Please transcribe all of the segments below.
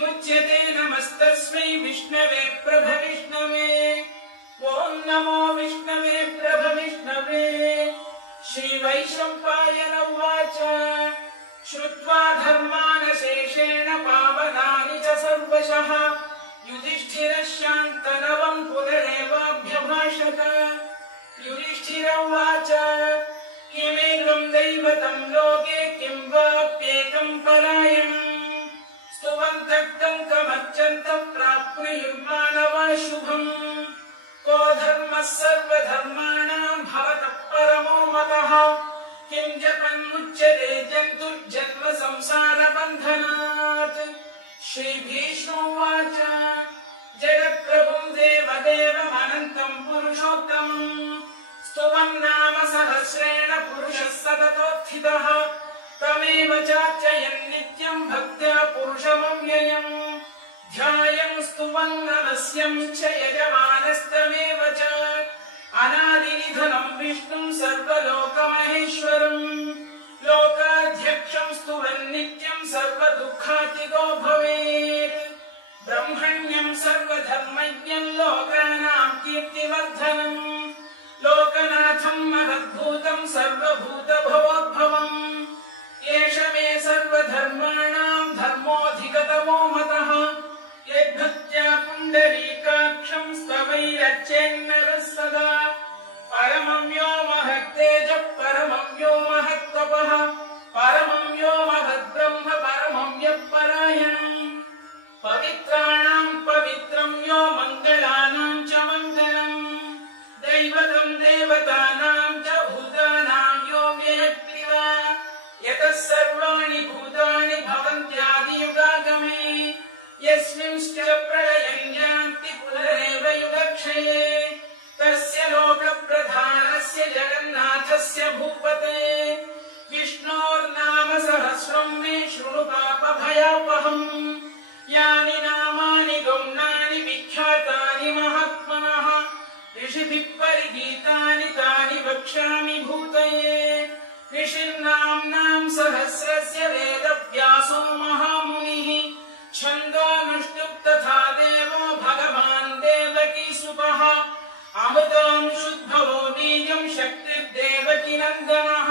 श्रीमुच्यते नमस्तस्मै विष्णवे प्रभविष्णवे ॐ नमो विष्णवे प्रभविष्णवे। श्रीवैशम्पायन उवाच श्रुत्वा धर्मानशेषेण पावनानि च सर्वशः युधिष्ठिरः शान्तनवं पुनरेवाभ्यभाषत। युधिष्ठिर उवाच किमेकं दैवतं लोके किं वाप्येकं परायणम् स्तुवन्तः कङ्कमर्चन्तः प्राप्नुयुर्मानवाः शुभम्। को धर्मः सर्वधर्माणां भवतः परमो मतः किं जपन्मुच्यते जन्तुर्जन्म संसारबन्धनात्। श्रीभीष्म उवाच जगत्प्रभुं देवदेवमनन्तं पुरुषोत्तमम् स्तुवन्नाम सहस्रेण पुरुषः सततोत्थितः तमेव चार्चयन् नित्यं भक्त्या पुरुषमव्ययम् ध्यायन् स्तुवन् नमस्यं च यजमानस्तमेव च अनादिनिधनं विष्णुं सर्वलोकमहेश्वरम् लोकाध्यक्षं स्तुवन् नित्यं सर्वदुःखातिगो भवेत् ब्रह्मण्यं सर्वधर्मज्ञं लोकानां कीर्तिवर्धनम् लोकनाथं महद्भूतं सर्वभूतभवोद्भवम् एष मे सर्वधर्माणां धर्मोऽधिगतमो मतः यद्भक्त्या पुण्डरीकाक्षं स्तवैरर्चेन्नरः सदा परमं यो महत्तेजः परमं यो महत्तपः परमं यो महद्ब्रह्म परमं यः परायणम् पवित्राणां पवित्रं यो मङ्गलानां च मङ्गलम् दैवतं देवतानां च भूतानां यो व्ययक्रिया यतः सर्वाणि भूतानि भवन्त्यादियुगागमे यस्मिंश्च प्रलयं यान्ति पुनरेव युगक्षये तस्य लोकप्रधानस्य जगन्नाथस्य भूपते विष्णोर्नाम सहस्रं मे शृणु पापभयापहम् यानि नामानि गौणानि विख्यातानि महात्मनः ऋषिभिः परिगीतानि तानि वक्ष्यामि भूतये ऋषिर्नाम्नां सहस्रस्य वेदव्यासो महामुनिः छन्दोऽनुष्टुप् तथा देवो भगवान् देवकीसुतः अमृतांशुद्भवो बीजं शक्तिर्देवकीनन्दनः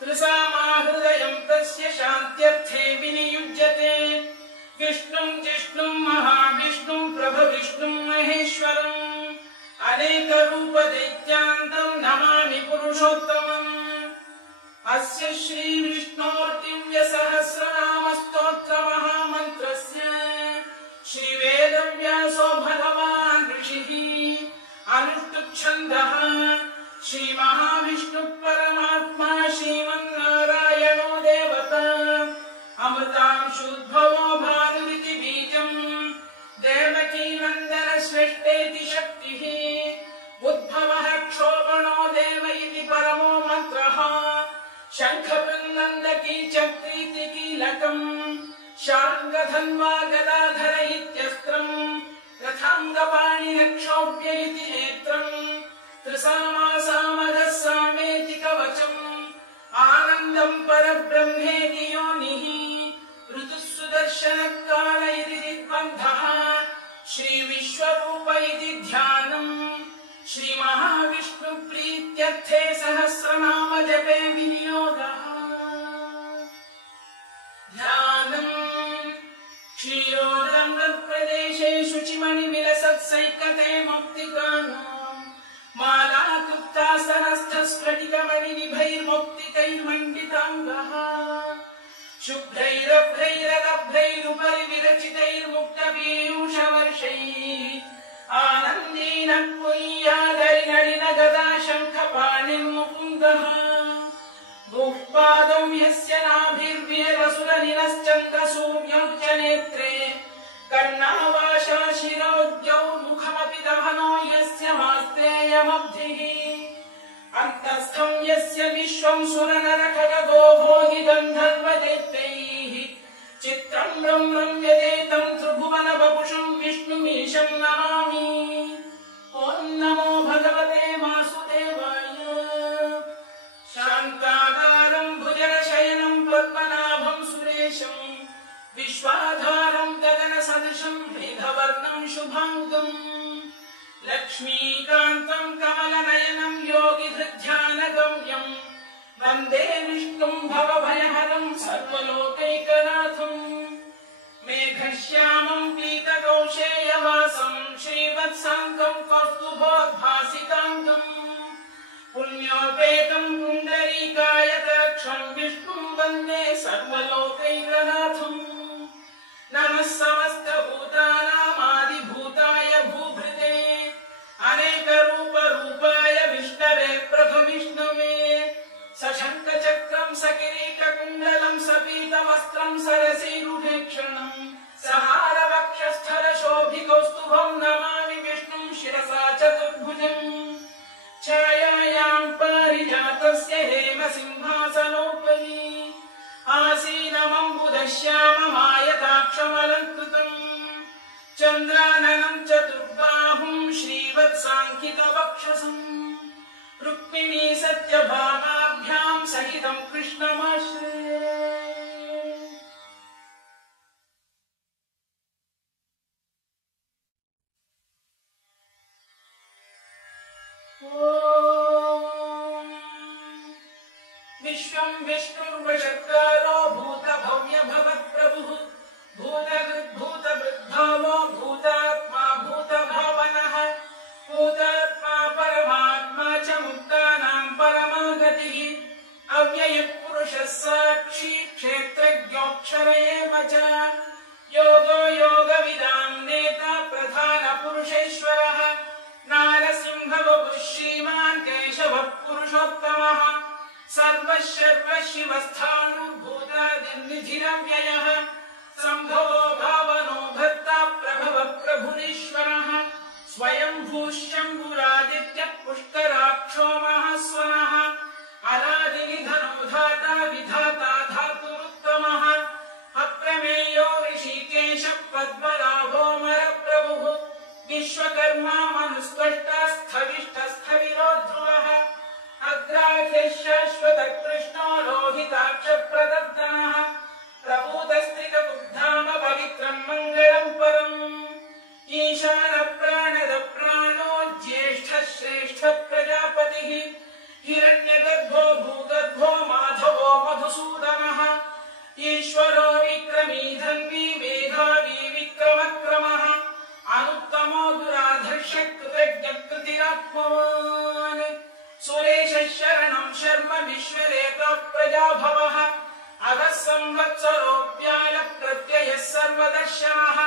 त्रिसामाहृदयं तस्य शान्त्यर्थे विनियुज्यते विष्णुं जिष्णुं महाविष्णुं प्रभविष्णुं महेश्वरम् अनेकरूपदैत्यान्तं नमामि पुरुषोत्तमम् अस्य श्रीविष्णोर्दिव्यसहस्रनामस्तोत्रमहामन्त्रस्य श्रीवेदव्यासो भगवान् ऋषिः अनुष्टुप्छन्दः श्रीमहाविष्णुः परमात्मा श्रीमन्नारायणो देवता अमृतांशुद्भवो भानुरिति बीजम् देवकीनन्दन श्रेष्ठेति शक्तिः उद्भवः क्षोभणो देव इति परमो मन्त्रः शङ्खपृन्नन्दकी चक्रीति कीलकम् शार्ङ्गधन्वा गदाधर इत्यस्त्रम् रथाङ्गपाणिः क्षोभ्य इति नेत्रम् त्रिसामासामगः सामेति कवचम् आनन्दम् परब्रह्मेति योनिः ऋतुः सुदर्शनकाल इति दिग्बन्धः श्रीविश्वरूप इति ध्यानम् श्रीमहाविष्णुप्रीत्यर्थे सहस्रनाम जपे विनियोगः ध्यानम् क्षीरोदमृत्प्रदेशे शुचिमणिविलसत्सैकते मुक्तिकानाम् मालाकृप्तासनस्थस्फटिकमणिनिभैर्मुक्तिकैर्मण्डिताङ्गः शुभ्रैरभ्रैरलभ्रैरुपरि विरचितैर्मुक्तपीयूषवर्षैः आनन्दीनः पुय्याधरिनलिन गदा शङ्खपाणिर्मुकुन्दः गुह्पादं यस्य नाभिर्व्यरसुरनिनश्चन्द्रसूर्यौ च नेत्रे कर्णावाशा शिरोद्यौ मुखमपि दहनो यस्य मास्तेयमब्धिः अन्तस्थं यस्य विश्वं सुरनरखगो भोगि गन्धर्वदैत्यैः चित्रं ब्रह्मं यदेतं त्रिभुवन वपुषं विष्णुमीशं नमामि ॐ नमो भगवते वासुदेवाय शान्ताकारं भुजगशयनं पद्मनाभं सुरेशं विश्वाधारं गगन लक्ष्मीकान्तं कमलनयनं योगिधृध्यानगम्यं वन्दे विष्णुं भवभयहरं सर्वलोकैकनाथं मेघश्यामं पीतकौशेयवासं श्रीवत्साङ्गं कौस्तुभोद्भासिताङ्गम् पुण्योपेतं पुण्डरीकायताक्षं विष्णुं वन्दे सर्वलोकैकनाथम् नमः समस्तभूतानामादिभूताय भूभृते अनेकरूपरूपाय विष्णवे प्रभविष्णवे सशङ्खचक्रं सकिरीटकुण्डलं सपीतवस्त्रं सरसीरुहेक्षणं सहारवक्षस्थलशोभिकौस्तुभं नमामि विष्णुं शिरसा चतुर्भुजम् छायायां पारिजातस्य हेमसिंहासनोपरि आसीनमम्बुदश्याममायताक्षमलङ्कृतम् चन्द्राननं चतुर्बाहुं श्रीवत्साङ्कितवक्षसम् रुक्मिणी सत्यभामाभ्यां सहितं कृष्णमाश्रये विश्वं विष्णुर्वषट्कारो भूतभव्यभवत्प्रभुः भूतभृद्भावो भूतात्मा भूतभावनः भूतात्मा परमात्मा च मुक्तानां परमागतिः अव्ययपुरुषः साक्षी क्षेत्रज्ञोऽक्षर एव च योगो योगविदां नेता प्रधानपुरुषेश्वरः नारसिंहवपुः श्रीमान् केशवः पुरुषोत्तमः सर्वशिवस्थाणुर्भूतादिर्निधिरव्ययः सम्भवो भावनो भर्ता प्रभवः प्रभुरीश्वरः स्वयंभूशम्भुरादित्यः पुष्कराक्षो महास्वनः अनादिनिधनो धाता विधाता धातुरुत्तमः अप्रमेयो ऋषिकेशः पद्मनाभो मरप्रभुः विश्वकर्मा मनुस्पष्टा स्थविष्ठस्थविरो ध्रुवः अग्राह्यः शाश्वतकृष्णो लोहिताक्षप्रदर्दनः प्रभूतस्त्रिकबुद्धाम पवित्रं मङ्गलं परम् ईशानप्राणदप्राणो ज्येष्ठः श्रेष्ठः प्रजापतिः हिरण्यगर्भो भूगर्भो माधवो मधुसूदनः ईश्वरो विक्रमी धन्वी मेधावी विक्रमक्रमः अनुत्तमो दुराधर्षः कृतज्ञकृतिरात्मवान् सुरेशः शरणं शर्म विश्वरेतः प्रजाभवः अधः संवत्सरोऽप्यालः प्रत्ययः सर्वदर्शनः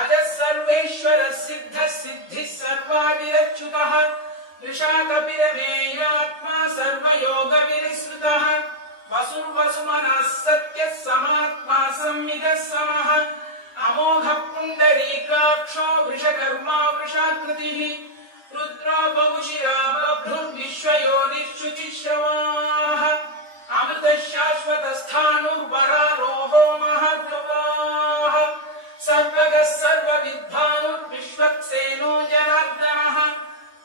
अजः सर्वेश्वरः सिद्धः सिद्धिः सर्वादिरच्युतः वृषाकपिरमेयात्मा सर्वयोगविनिसृतः वसुर्वसुमनः सत्यः समात्मा संविदः समः अमोघः पुण्डरीकाक्षो वृषकर्मा वृषाकृतिः रुद्रो बहुशिरा बभ्रुर्विश्वयोनिश्रुचिश्रवाः अमृतः शाश्वतस्थाणुर्वरारोहो महाद्रुवाः सर्वगः सर्वविद्वानुर्विश्वक्सेनो जनार्दनः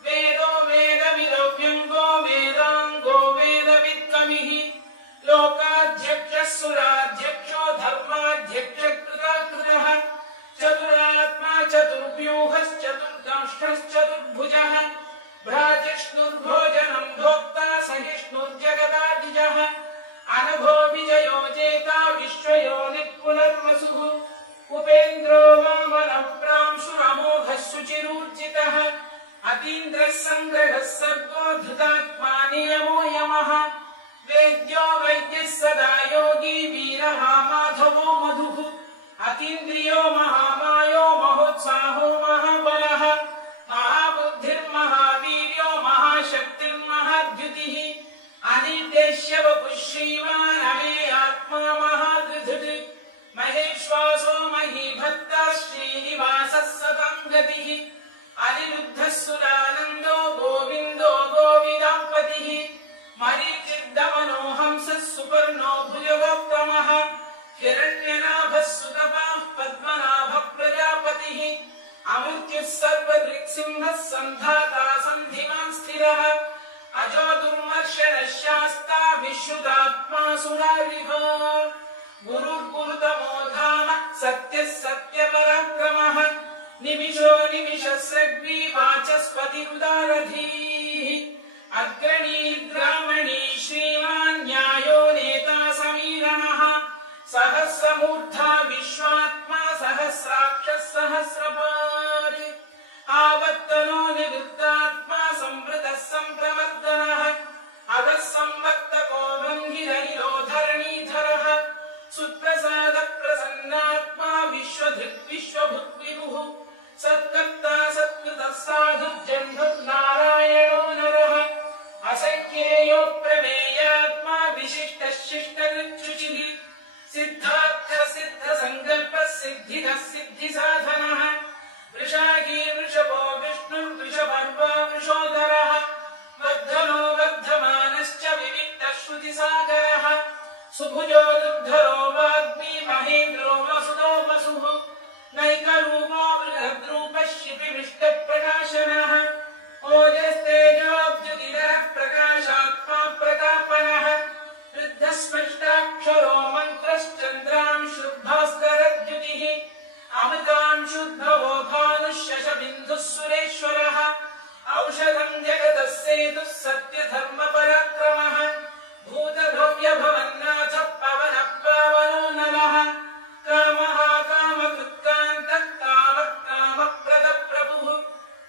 वेदो वेदविदव्यङ्गो वेदाङ्गो वेदवित्कमिः लोकाध्यक्षः सुराध्यक्षो धर्माध्यक्षकृताकृतः चतुरात्मा चतुर्व्यूहश्चतुर्दंष्टश्चतुर्भुजः भ्राजिष्णुर्भोजनं भोक्ता सहिष्णुर्जगदादिजः अनघो विजयो जेता विश्वयोनिः उपेन्द्रो वामनः प्रांशुरमोघः शुचिरूर्जितः अतीन्द्रः सङ्ग्रहः सर्गो धृतात्मा नियमो यमः वेद्यो वैद्यः सदा योगी वीरः माधवो मधुः अतीन्द्रियो महामायो महोत्साहो महाबलः महाबुद्धिर्महावीर्यो महाशक्तिर्महाद्युतिः अनिर्देश्य वपुः श्रीमान् अमेयात्मा महादृधृत् महेश्वासो महीभक्तः श्रीनिवासः सतां गतिः अनिरुद्धः सुरानन्दो गोविन्दो गोविदाम्पतिः मरीचिर्दमनो हंसः सुपर्णो भुजगोत्तमः हिरण्यनाभः सुतपाः पद्मनाभः प्रजापतिः अमृत्युः सर्वदृक्सिंहः सन्धाता सन्धिमान् स्थिरः अजो दुर्मर्शनः शास्ता विश्रुतात्मा सुरारिः गुरुर्गुरुतमो धाम सत्यः सत्यपराक्रमः निमिषो निमिषस्रग्वी वाचस्पतिरुदारधीः अग्रणी ग्रामणी श्रीमान् न्यायो नेता समीरणः सहस्रमूर्धा विश्वात्मा सहस्राक्षः सहस्रपात् आवर्तनो निवृत्तात्मा संवृतः सम्प्रवर्तनः अगः संवर्तको ब्रह्मिरहिरो धरणीधरः सुप्रसाद प्रसन्नात्मा विश्वधृक् विश्वभुक्विभुः सत्कर्ता सत्कृतः साधुर्जन्मनारायणो नरः असंख्येयो प्रमेयात्मा विशिष्टः शिष्टकृच्छुचिः सिद्धार्थ सिद्ध संकल्प सिद्धिदः सिद्धिसाधनः वृषागी वृषभो विष्णुर्वृषपर्वा वृषोदरः वर्धनो वर्धमानश्च विविक्तः श्रुतिसागरः सुभुजो दुर्धरो वाग्मी महेन्द्रो वसुदो वसुः नैकरूपो बृहद्रूपः शिपिविष्टप्रकाशनः ओजस्तेजोऽब्जुदिनः प्रकाशात्मा प्रतापनः वृद्धस्पष्टाक्षरो मन्त्रश्चन्द्रांशुर्भास्करद्युतिः अमृतांशुद्भवो भानुः शशबिन्दुः सुरेश्वरः औषधं जगतः सेतुः सत्यधर्मपराक्रमः भूतभव्यभवन्नाथः पवनः पावनो नरः कामः कामकृत्कान्तः कामः कामप्रदप्रभुः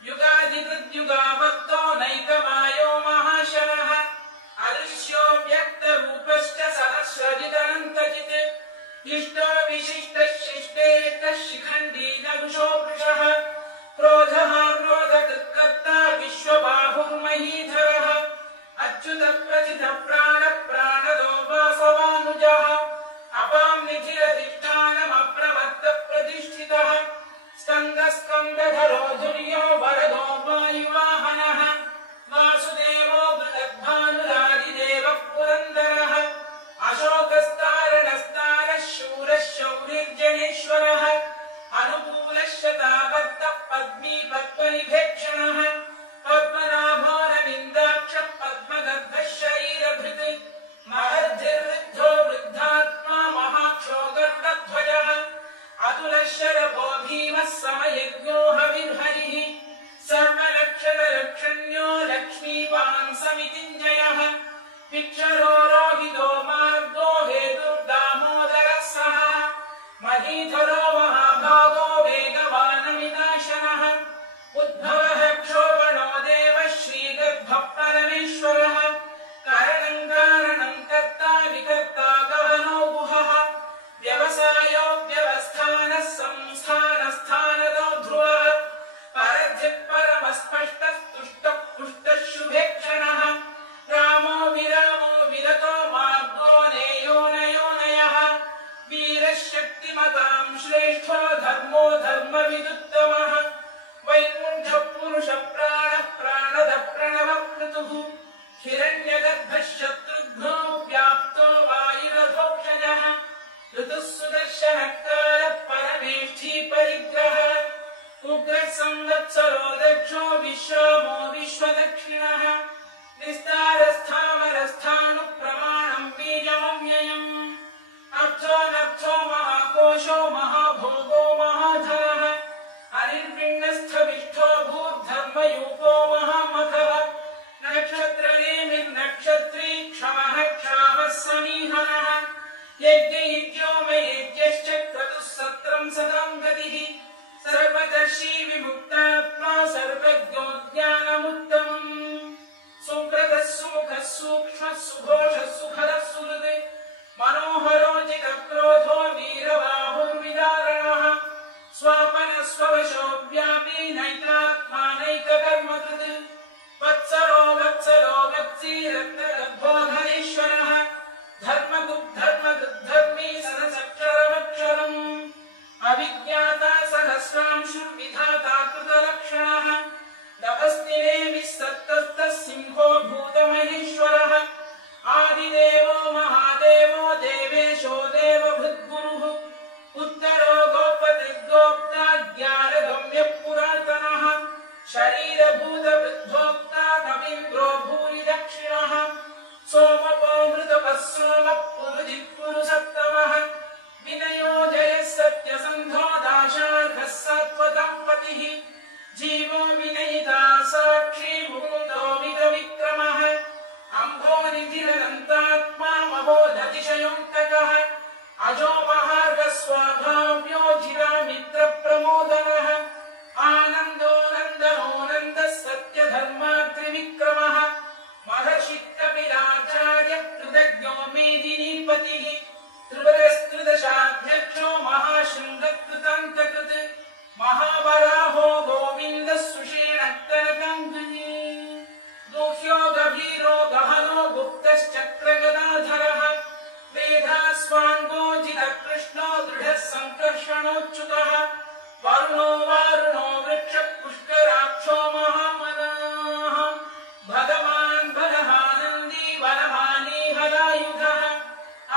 युगादिकृद्युगावक्तो नैकमायो महाशनः अदृश्यो व्यक्तरूपश्च सहस्रजिदनन्तजित् इष्टो विशिष्टः शिष्टेष्टः शिखण्डी नरुषो वृषः क्रोधः क्रोधकृत्कर्ता विश्वबाहुर्महीधरः अच्युतः प्रचितः प्राणः प्राणदो वासवानुजः अपां निधिरधिष्ठानमप्रमत्तः प्रतिष्ठितः स्कन्दस्कन्दधरो धुर्यो वरदो वायुवाहनः वासुदेवो बृहद्भानुरादिदेवः पुरन्दरः अशोकस्तारणस्तारः शूरः शौरिर्जनेश्वरः अनुकूलः शतावर्तः पद्मी पद्मनिभेक्षणः पद्मनाभो रविन्दाक्षः पद्मगर्भः शरीरभृत् महर्धिर्वृद्धो वृद्धात्मा महाक्षो गरुडध्वजः अतुलः शरभो भीमः समयज्ञो हविर्हरिः सर्वलक्षणलक्षण्यो लक्ष्मीवान् समितिञ्जयः विक्षरो रोहितो मार्गो हेतुर्दामोदरः सः महीधरो महाभागो वेगवानमिनाशनः उद्भवः क्षोभणो देवः श्रीगर्भः परमेश्वरः कारणं कारणं कर्ता विकर्ता गहनो गुहः व्यवसायो व्यवस्थानः संस्थानस्थानदो ध्रुवः परधिः परमस्पष्टः तुष्टः पुष्टः शुभेक्षणः रामो विरामो विरतो मार्गो नेयो नयोनयः वीरः शक्तिमतां श्रेष्ठो धर्मो धर्मविदुत्तमः वैकुण्ठः पुरुषः प्राणः प्राणदः प्रणवक्रतुः हिरण्यगर्भः शत्रुघ्नो व्याप्तो वायुरथोक्षजः ऋतुः सुदर्शनः कालः परमेष्ठी परिग्रहः उग्रः संवत्सरो दक्षो विश्रामो विश्वदक्षिणः निस्तारस्थावरस्थाणुः प्रमाणं बीजमव्ययम् अर्थो नर्थो महाकोशो महाभोगो महाधरः अनिर्विण्णस्थविष्ठो भूर्धर्मयूपो महामखः नक्षत्रनेमिर्नक्षत्री क्षमः क्षामः समीहनः यज्ञयुज्यो मयज्ञश्च क्रतुः सत्रं सदं गतिः सर्वदर्शी विमुक्तात्मा सर्वज्ञो ज्ञानमुत्तमम् सुव्रतः सुमुखः सूक्ष्मः सुघोषः सुखदः सुहृत् मनोहरो जितक्रोधो वीरबाहुर्विदारणः स्वापनः स्ववशो व्यापी नैकात्मा नैककर्मकृत् वत्सरो वत्सरो वत्सी रत्नगर्भोधरेश्वरः धर्मगुप्धर्मगुद्धर्मी सदसक्षरमक्षरम् अविज्ञाता सहस्रांशुर्विधाता कृतलक्षणः नभस्तिरेमिः सत्तस्तः सिंहो भूतमहेश्वरः आदिदेवो महादेवो देवेशो देवभृद्गुरुः उत्तरो गोपतिर्गोप्ता ज्ञानगम्यः पुरातनः शरीरभूतवृद्भोक्ता कवीन्द्रो भूरि दक्षिणः निधिरनन्तात्मा महोदतिशयोऽन्तकः अजो महार्घस्वाभाव्यो जिरामित्रप्रमोदनः आनन्दो नन्दनो नन्दः सत्यधर्मात्रिविक्रमः महर्षिकपिलाचार्य कृतज्ञो मेदिनीपतिः त्रिपुरस्त्रिदशाध्यक्षो महाशृङ्गकृतान्तकृत् महावराहो गोविन्दः सुषेणकनकाङ्गजी गुह्यो गभीरो गहनो गुप्तश्चक्रगदाधरः वेदास्वाङ्गो जितकृष्णो दृढः सङ्कर्षणोच्युतः वरुणो वारुणो वृक्षपुष्कराक्षो महामनाः भगवान् बलहानन्दी वनमाली हलायुधः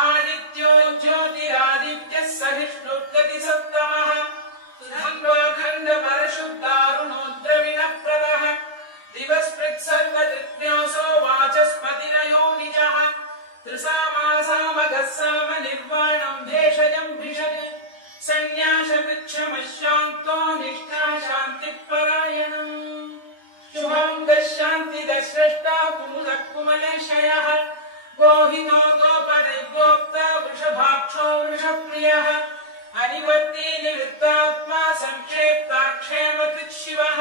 आदित्यो ज्योतिरादित्यः सहिष्णुर्गतिसत्तमः सुधन्वाखण्डपरशुद्धारुणोद्रविणप्रदः दिवस्पृक्सर्वदृग्व्यासो वाचस्पतिरयो निजः त्रिसामासामगः सामनिर्वाणं भेषजं भिषज सन्न्यासवृक्षमशान्तो निष्ठा शान्तिपरायणम् शुभङ्गः शान्तिदस्रष्टा कुमुदः कुमलेशयः गोहितो गोपरिगोप्ता वृषभाक्षो वृषप्रियः अनिवर्ती निवृत्तात्मा संक्षेप्ताक्षेमकृत् शिवः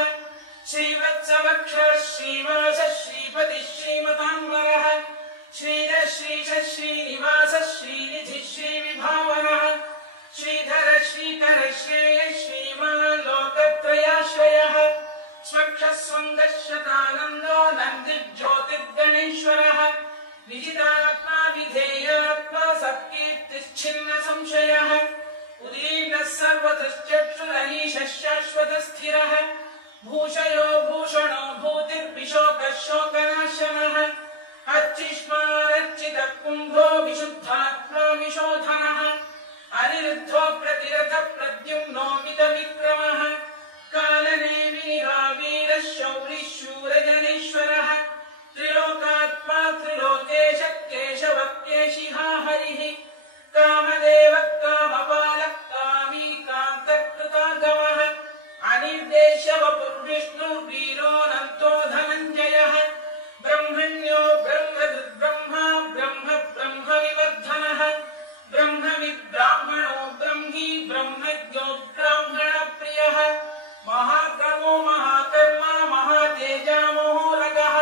श्रीवत्सवक्षः श्रीवासः श्रीपतिः श्रीमतान्वरः श्रीधः श्रीशः श्रीनिवासः श्रीनिधिः श्रीविभावनः श्रीधर श्रीकर श्रेयः श्रीमालोकत्रयाश्रयः स्वक्षः स्वङ्गः शतानन्दो नन्दिज्योतिर्गणेश्वरः विजितात्मा विधेयात्मा सत्कीर्तिश्छिन्न संशयः उदीर्णः सर्वतश्चक्षुरनीशः शाश्वतस्थिरः भूषयो भूषणो भूतिर्विशोकः शोकनाशनः अर्चिष्मारर्चितः कुम्भो विशुद्धात्मा विशोधनः अनिरुद्धो प्रतिरथः प्रद्युम्नो मितविक्रमः कालनेमिनिरावीरः शौरिः शूरजनेश्वरः त्रिलोकात्मा त्रिलोकेशः केशवः केशिहा हरिः कामदेवः कामपालः कामी कान्तकृतागमः अनिर्देश्य वपुर्विष्णुर्वीरोऽनन्तो धनञ्जयः ब्रह्मण्यो ब्रह्मकृद्ब्रह्मा ब्रह्म ब्रह्मविवर्धनः ब्रह्मविद्ब्राह्मणो ब्रह्मी ब्रह्मज्ञो ब्राह्मणप्रियः महाकर्मो महाकर्मा महातेजा मोहोरगः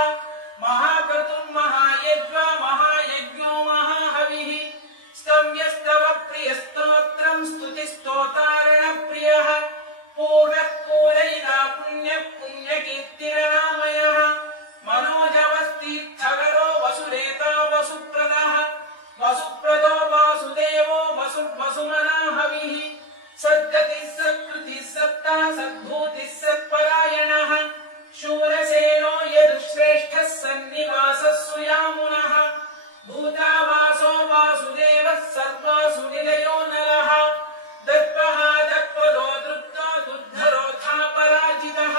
महाक्रतुर्महायज्वा महायज्ञो महाहविः स्तव्यस्तव प्रियस्तोत्रम् स्तुतिस्तोतारणप्रियः पूर्णः पूरयिता पुण्यः पुण्यकीर्तिरनामयः मनोजवस्तीर्थकरो वसुरेता वसुप्रदः वसुप्रदो वासुदेवो वसुर्वसुमनाहविः सद्गतिः सत्कृतिः सत्ता सद्भूतिः सत्परायणः शूरसेनो यदुश्रेष्ठः सन्निवासः सुयामुनः भूतावासो वासुदेवः सर्वासुनिलयो नरः दर्पः दर्पदो दृप्तो दुर्धरोऽथा पराजितः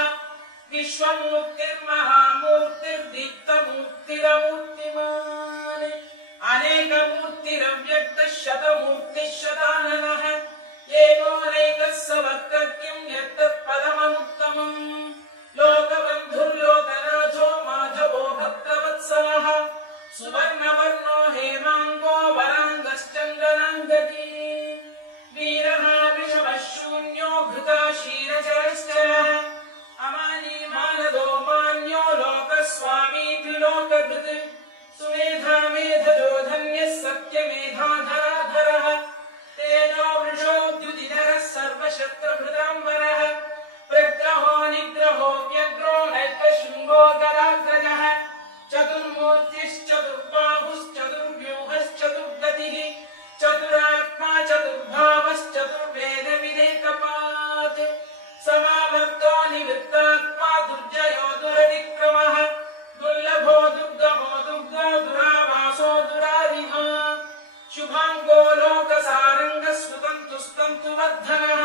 विश्वमूर्तिर्महामूर्तिर्दीप्तमूर्तिरमूर्तिमान् अनेकमूर्तिरव्यक्तः शतमूर्तिः शताननः एकोनैकः सवर्गज्ञं यत्तत्पदमनुत्तमम् लोकबन्धुर्लोकनाथो माधवो भक्तवत्सलः सुवर्णवर्णो हेमाङ्गो वराङ्गश्चन्द्रनाङ्गदी वीरः विषमः शून्यो घृता क्षीरचरश्चरः अमानी मानदो मान्यो लोकस्वामी त्रिलोककृत् सुमेधा मेधजो धन्यः सत्यमेधाधराधरः तेजो वृषो द्युतिधरः सर्वशस्त्रभृताम्बरः प्रग्रहो निग्रहो व्यग्रो नैकशृङ्गो गदाग्रजः चतुर्मूर्तिश्चतुर्बाहुश्चतुर्व्यूहश्चतुर्गतिः चतुरात्मा चतुर्भावश्चतुर्वेदविदेकपात् समावर्तो निवृत्तात्मा दुर्जयो दुरतिक्रमः दुर्लभो दुर्गमो दुर्गो दुरावासो दुरारिः शुभाङ्गो लोकसारङ्गः स्तुतन्तुस्तन्तुवर्धनः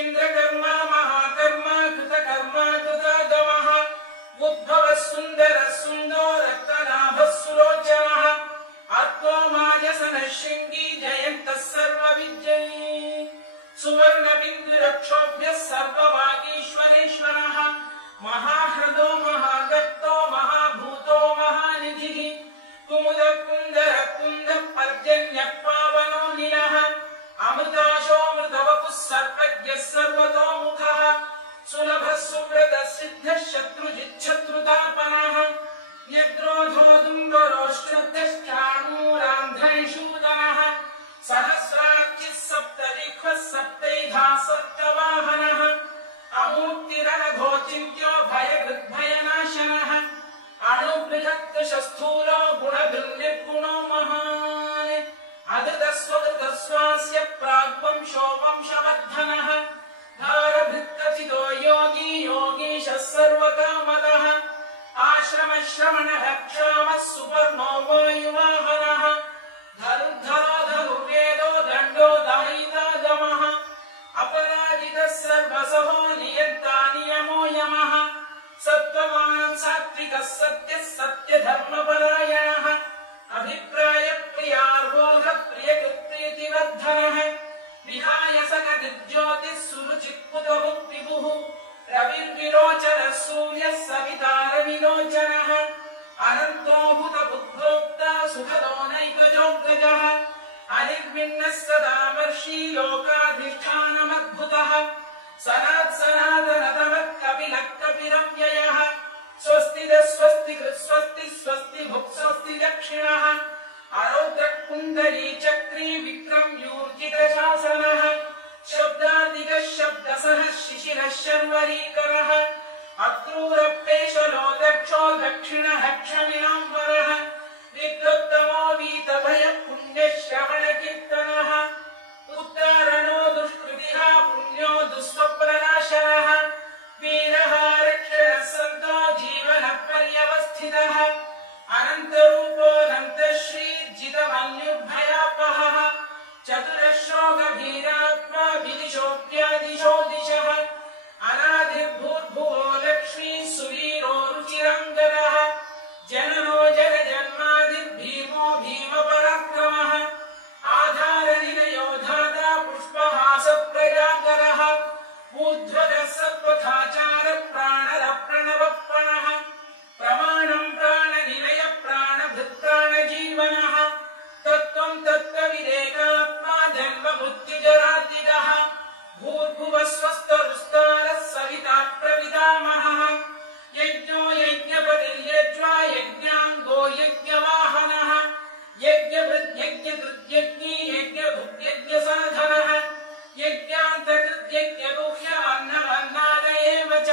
इन्द्रकर्मा महाकर्मा कृतकर्मा कृतागमः उद्भवः सुन्दरः सुन्दो रक्तनाभः सुलोचनः अर्को माजसनः शृङ्गी जयन्तः सर्वविजयी सुवर्णबिन्दुरक्षोभ्यः सर्ववागीश्वरेश्वरः महाह्रदो महागर्तो महाभूतो महानिधिः कुमुद कुन्दर कुन्द पर्जन्यः पावनो नीलः अमृताशोऽमृतवपुः सर्वज्ञः सर्वतोमुखः सुलभः सुव्रतः सिद्धः शत्रुजिच्छत्रुतापनः यद्रोधो दुम्बरोष्टश्चाणूरान्ध्रैषूदनः सहस्रार्चिः सप्तजिह्वः सप्तैधा सप्तवाहनः अमूर्तिरनघोचिन्त्यो भयकृद्भयनाशनः अणुबृहत्कशस्थूलो गुणभृन्निर्गुणो महान् अधृतस्वकृतस्वास्य प्राग्वंशो वंशवर्धनः भारभृत्कथितो योगी योगीशः सर्वकामदः आश्रमश्रमणः क्षामः सुपर्णो वायुवाहनः धनुर्धरो धनुर्वेदो दण्डो दमयितागमः अपराजितः सर्वसहो नियन्ता नियमो यमः सत्त्ववान् सात्विकः सत्यः सत्यधर्मपरायणः अभिप्रायप्रियार्होः प्रियकृत्प्रीतिवर्धनः विहाय सकदिज्योतिः सुरुचित्कुतुः विभुः रविर्विरोचनः सूर्यः सवितारविलोचनः अनन्तो हुतबुद्धोक्ता सुखदो नैकजोऽग्रजः अनिर्विण्णः सदामर्षी लोकाधिष्ठानमद्भुतः सनात्सनातनतमः कपिलः कपिरव्ययः स्वस्तिदः स्वस्तिकृत् स्वस्ति स्वस्ति भुक् स्वस्ति दक्षिणः अरौद्रः कुण्डली चक्री विक्रम्यूर्जितशासनः शब्दादिगः शब्दसः शिशिरः शर्वरीकरः अक्रूरपेशलो दक्षो दक्षिणः क्षमिणाम्बरः विद्वत्तमो वीतभयः पुण्यश्रवणकीर्तनः उत्तारणो दुष्कृतिः पुण्यो दुःस्वप्ननाशनः वीरः रक्षणः सन्तो जीवनः पर्यवस्थितः अनन्तरूपोऽनन्तश्रीर्जितमन्युर्भयापहः चतुरश्रोगभीरात्मा विदिशोऽप्यादिशो दिशः अनादिर्भूर्भुवो लक्ष्मी सुवीरो रुचिरङ्गदः जननो जनजन्मादिर्भीमो भीमपराक्रमः आधारनिलयो धाता पुष्पहासप्रजागरः ऊर्ध्वगः सत्त्वथाचारः प्राणरः प्रणवप्रणः प्रमाणं प्राणनिलय प्राणभृत्प्राणजीवनः तत्त्वं तत्त्वविदेकात्मा जन्ममृत्युजरादिगः भूर्भुवः स्वस्तरुस्तारः सविता प्रपितामहः यज्ञो यज्ञपतिर्यज्वा यज्ञाङ्गो यज्ञवाहनः यज्ञभृद्यज्ञकृद्यज्ञी यज्ञभुग्यज्ञसाधनः यज्ञान्तकृद्यज्ञगुह्य अन्नमन्नाद एव च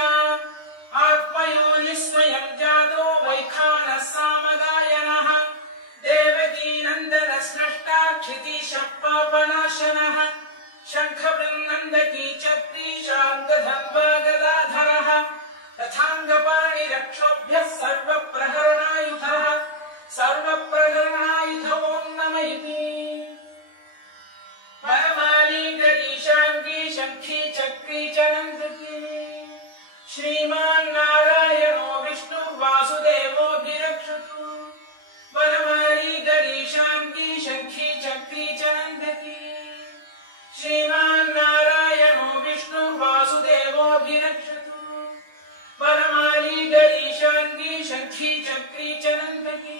आत्मयोनिः स्वयं जातो वैखानः सामगायनः देवकीनन्दनः स्रष्टा क्षितीशः पापनाशनः शङ्खवृन्नन्दकी चक्री शार्ङ्गधन्वा गदाधरः तथाङ्गपाणिरक्षोभ्यः सर्वप्रहरणायुधः सर्वप्रहरणायुधो नमयति वरमाली गरीशाङ्गी शङ्खी चक्री च नन्दकी श्रीमान्नारायणो विष्णुः वासुदेवोऽभिरक्षतु वरमाली गरीशाङ्गी शङ्खी चक्री च नन्दकी श्रीमान्नारायणो विष्णुः वासुदेवोऽभिरक्षतु वरमाली गरीशाङ्गी शङ्खी चक्री च नन्दकी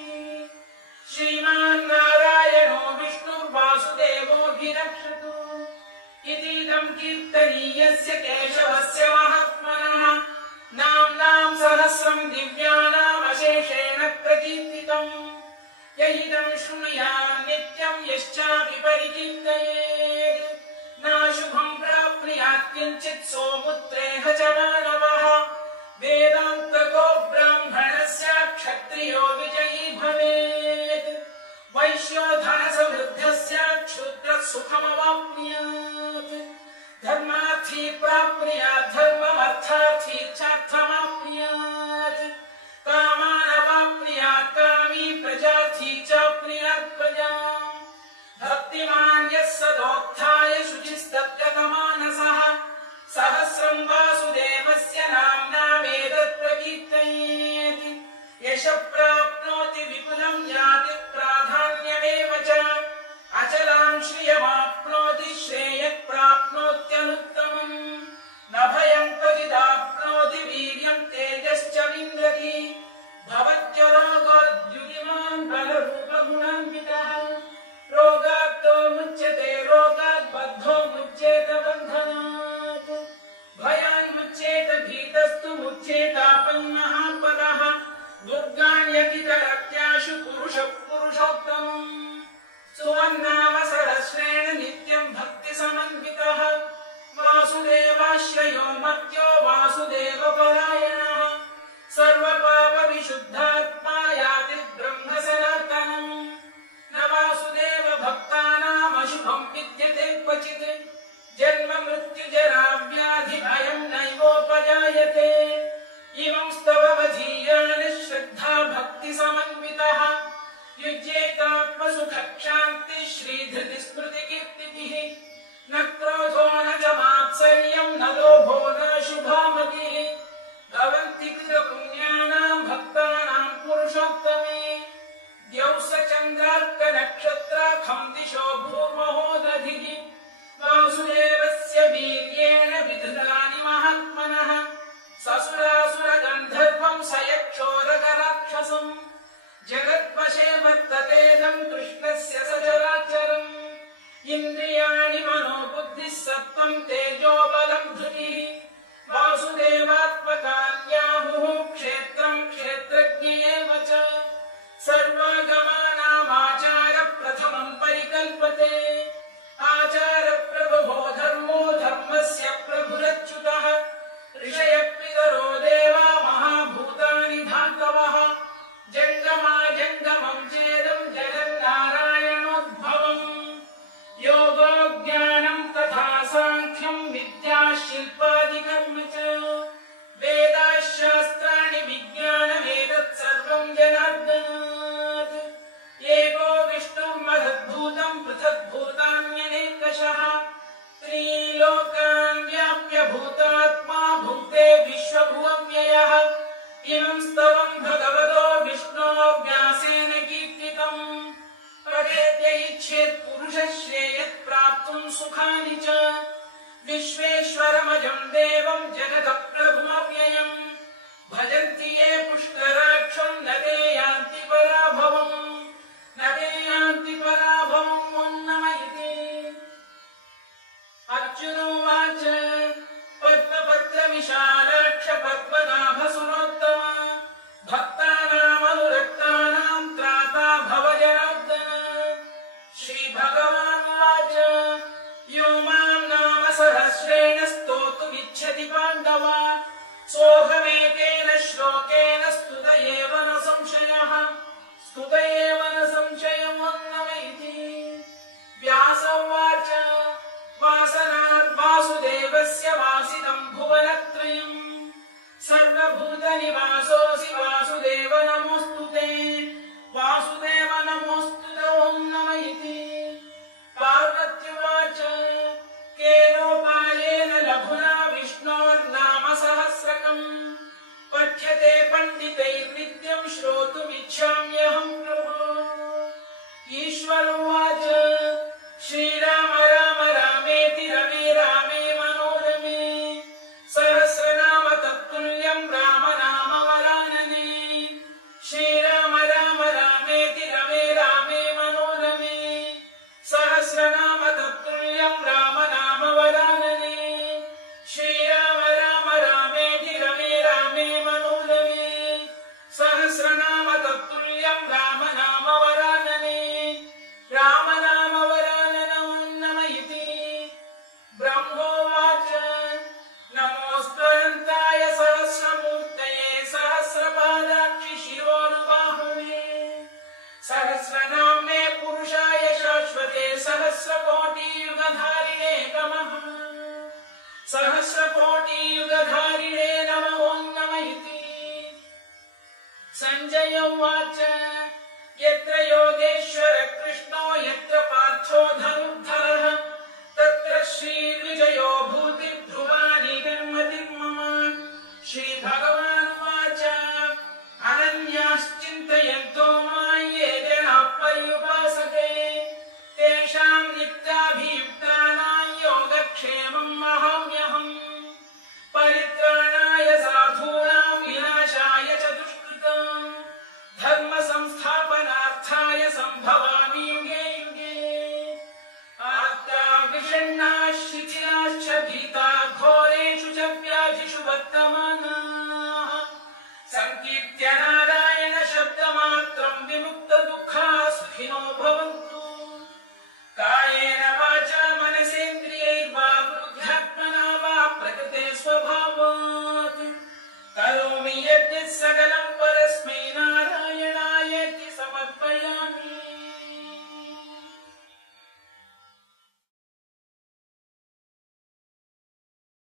श्रीमान्नारायणो विष्णुः वासुदेवोऽभिरक्षतु इतीदं कीर्तनीयस्य केशवस्य महात्मनः नाम्नां सहस्रं दिव्यानामशेषेण प्रकीर्तितम् यैदं शृणुयात् नित्यं यश्चापि परिकीर्तयेत् नाशुभं प्राप्नुयात् किञ्चित् सोमुत्रेह च मानवः वेदान्तको ब्राह्मणस्य क्षत्रियो विजयी भवेत् वैश्यो धनसमृद्धस्य क्षुद्रः सुखमवाप्नुयात् धर्मार्थी प्राप्नुयात् धर्ममर्थार्थी चार्थमाप्नुयात् कामानवाप्नुयात् कामी प्रजार्थी चाप्नुयात् प्रजाम् भक्तिमान् यः सदोत्थाय शुचिस्तद्गतमानसः सहस्रं वासुदेवस्य नाम्नामेतत् प्रकीर्तयेत् यशः प्राप्नोति विपुलं याति प्राधान्यमेव च अचलां श्रियमाप्नोति श्रेयः प्राप्नोत्यनुत्तमम् न भयं क्वचिदाप्नोति वीर्यं तेजश्च विन्दति भवत्यरोगोद्युतिमान् बलरूपगुणो चित्तात्मसुखक्षान्ति श्रीधृतिस्मृतिकीर्तिभिः न क्रोधो न च मात्सर्यं न लोभो न शुभामतिः भवन्ति कृतपुण्यानां भक्तानां पुरुषोत्तमे द्यौः चन्द्रार्कनक्षत्राखं दिशो भूर्महो दधिः वासुदेवस्य वीर्येण विधृतानि महात्मनः ससुरासुरगन्धर्वं स यक्षोरगराक्षसम् जगद्वशे वर्ततेदं कृष्णस्य सचराचरम् इन्द्रियाणि मनो बुद्धिः सत्त्वं तेजो बलं धृतिः वासुदेवात्मकान्याहुः क्षेत्रं क्षेत्रज्ञ एव च सर्वागमानामाचार प्रथमं परिकल्पते आचारप्रभवो धर्मो धर्मस्य प्रभुरच्युतः ऋषयपितरो देवा महाभूतानि धातवः जङ्गमा जङ्गमं चेदं जगन्नारायणोद्भवम् योगो ज्ञानं तथा साङ्ख्यं विद्या शिल्पादिकर्म च वेदाशास्त्राणि विज्ञानमेतत् सर्वं जनार्दनात् एको विष्णुर्महद्भूतं पृथग्भूतान्यनेकशः त्रिलोकान् व्याप्य भूतात्मा भूते विश्वभुवव्ययः इमं स्तवं भगवतो विष्णोः व्यासेन कीर्तितम् पठेद्य इच्छेत् पुरुषः श्रेयः प्राप्तुं सुखानि च विश्वेश्वरमजं देवं जगतः प्रभुमव्ययम् भजन्ति ये पुष्कराक्षं न ते यान्ति पराभवम् न ते यान्ति पराभवम् उन्नमयति अर्जुनोवाच पद्मपत्रविशालाक्ष पद्मनाभसुरोत्तम भक्तानामनुरक्तानां त्राता भव जनार्दन श्रीभगवानुवाच यो मां नाम सहस्रेण स्तोतुमिच्छति पाण्डव सोऽहमेकेन श्लोकेन स्तुत एव न संशयः स्तुत एव न संशयमोन्नमयति व्यास उवाच वासनात् वासुदेवस्य वासितं भुवनत्रयम् सर्वभूतनिवासोऽसि वासुदेव नमोऽस्तु ते वासुदेव नमोऽस्तु ते ओन्नमयति पार्वत्युवाच केनोपायेन लघुना विष्णोर्नाम सहस्रकम् पठ्यते पण्डितैर्नित्यं श्रोतुमिच्छाम्यहं प्रभो ईश्वरोवाच श्रीराम राम रामेति रमे रामे मनोरमे सहस्रनाम तत्तुल्यं राम नाम वरानने श्रीराम राम रामेति रमे रामे मनोरमे सहस्रनाम तत्तुल्यं राम नाम वरानने श्रीराम राम रामेति रमे रामे मनोरमे सहस्रनाम तत्तुल्यं राम नाम वरानने राम नाम वराननोन्नमयति ब्रह्मोवाच नमोऽस्त्वनन्ताय सहस्रमूर्तये सहस्रपादाक्षि शिरोनुबाहुवे सहस्रनाम्ने पुरुषाय शाश्वते सहस्रकोटियुगधारिणे नमः सहस्रकोटियुगधारिणे नमो ओन्नमयति सञ्जय उवाच यत्र योगेश्वर कृष्णो यत्र पार्थो धनुर्धरः तत्र श्रीर्विजयो भूतिर्ध्रुवानि निर्मतिर्मम श्रीभगवानुवाच अनन्याश्चिन्तयन्तो मां ये जनाः पर्युपासते तेषां नित्याभियुक्तानां योगक्षेमं वहाम्यहम् परित्राणाय साधूनां विनाशाय च दुष्कृताम् धर्म संस्थापनार्थाय संभवामि युगे युगे आर्ता विषण्णाः शिथिलाश्च भीता